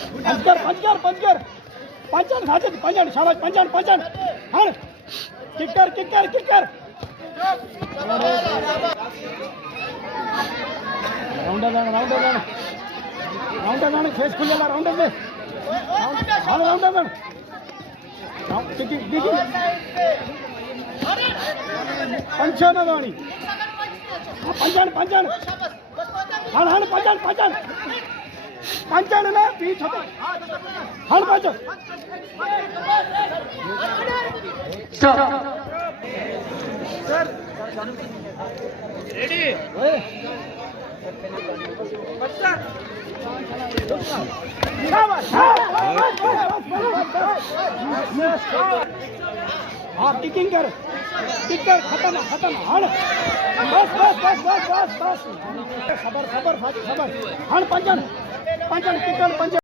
puncture पंचन साजिद पंचन शाबाश पंचन पंचन हर kicker kicker kicker rounder जाने face खुलेला राउंडर में हाल राउंडर में किकी पंचन वाणी पंचन हर पंचन ना पीठ होते हर पंचन सर रेडी हाँ टिकिंग कर खत्म हर बस खबर हर पंचन किकर पंचन